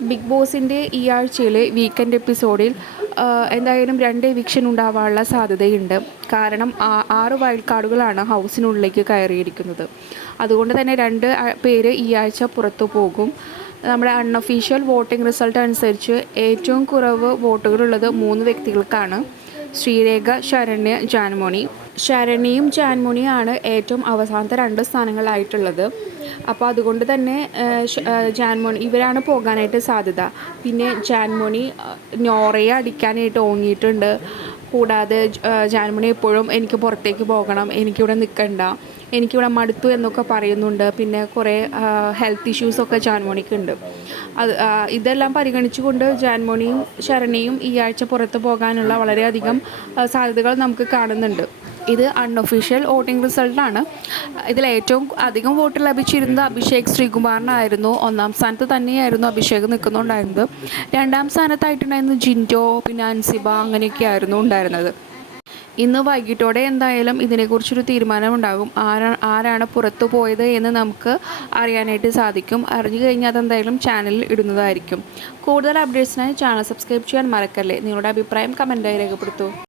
Big ബോസിന്റെ ഈ ആഴ്ചയിലെ വീക്കെൻഡ് എപ്പിസോഡിൽ എന്തായാലും രണ്ട് എവിക്ഷൻ ഉണ്ടാവാനുള്ള സാധ്യതയുണ്ട്. കാരണം ആറ് വൈൽഡ് കാർഡുകളാണ് ഹൗസിനുള്ളിലേക്ക് കയറിയിരിക്കുന്നത്. അതുകൊണ്ട് തന്നെ രണ്ട് പേര് ഈ ആഴ്ച പുറത്തു പോകും. നമ്മുടെ അൺഒഫീഷ്യൽ വോട്ടിംഗ് റിസൾട്ട് അനുസരിച്ച് ഏറ്റവും കുറവ് വോട്ടുകളുള്ളത് മൂന്ന് വ്യക്തികൾക്കാണ്. ശ്രീരേഖ ശരണ്യ ജാൻമോണി. ശരണ്യയും ജാൻമോണിയാണ് ഏറ്റവും അവസാനത്തെ രണ്ട് സ്ഥാനങ്ങളായിട്ടുള്ളത്. അപ്പോൾ അതുകൊണ്ട് തന്നെ ജാൻമോണി ഇവരാണ് പോകാനായിട്ട് സാധ്യത. പിന്നെ ജാൻമോണി നോറയെ അടിക്കാനായിട്ട് ഓങ്ങിയിട്ടുണ്ട്. കൂടാതെ ജാൻമോണി എപ്പോഴും എനിക്ക് പുറത്തേക്ക് പോകണം എനിക്കിവിടെ നിൽക്കണ്ട എനിക്കിവിടെ മടുത്തു എന്നൊക്കെ പറയുന്നുണ്ട്. പിന്നെ കുറേ ഹെൽത്ത് ഇഷ്യൂസൊക്കെ ജാൻമോണിക്ക് ഉണ്ട് അത് ഇതെല്ലാം പരിഗണിച്ചുകൊണ്ട് ജാൻമോണിയും ശരണിയും ഈ ആഴ്ച പുറത്ത് പോകാനുള്ള വളരെയധികം സാധ്യതകൾ നമുക്ക് കാണുന്നുണ്ട്. ഇത് അൺഒഫീഷ്യൽ വോട്ടിംഗ് റിസൾട്ടാണ് ഇതിൽ ഏറ്റവും അധികം വോട്ട് ലഭിച്ചിരുന്നത് അഭിഷേക് ശ്രീകുമാറിനായിരുന്നു. ഒന്നാം സ്ഥാനത്ത് തന്നെയായിരുന്നു അഭിഷേക് നിൽക്കുന്നുണ്ടായിരുന്നത്. രണ്ടാം സ്ഥാനത്തായിട്ടുണ്ടായിരുന്നു ജിന്റോ പിന്നെ അൻസിബ അങ്ങനെയൊക്കെയായിരുന്നു ഉണ്ടായിരുന്നത്. ഇന്ന് വൈകിട്ടോടെ എന്തായാലും ഇതിനെക്കുറിച്ചൊരു തീരുമാനമുണ്ടാകും. ആരാ ആരാണ് പുറത്തു പോയത് എന്ന് നമുക്ക് അറിയാനായിട്ട് സാധിക്കും. അറിഞ്ഞു കഴിഞ്ഞാൽ അതെന്തായാലും ചാനലിൽ ഇടുന്നതായിരിക്കും. കൂടുതൽ അപ്ഡേറ്റ്സിനായി ചാനൽ സബ്സ്ക്രൈബ് ചെയ്യാൻ മറക്കല്ലേ. നിങ്ങളുടെ അഭിപ്രായം കമന്റായി രേഖപ്പെടുത്തൂ.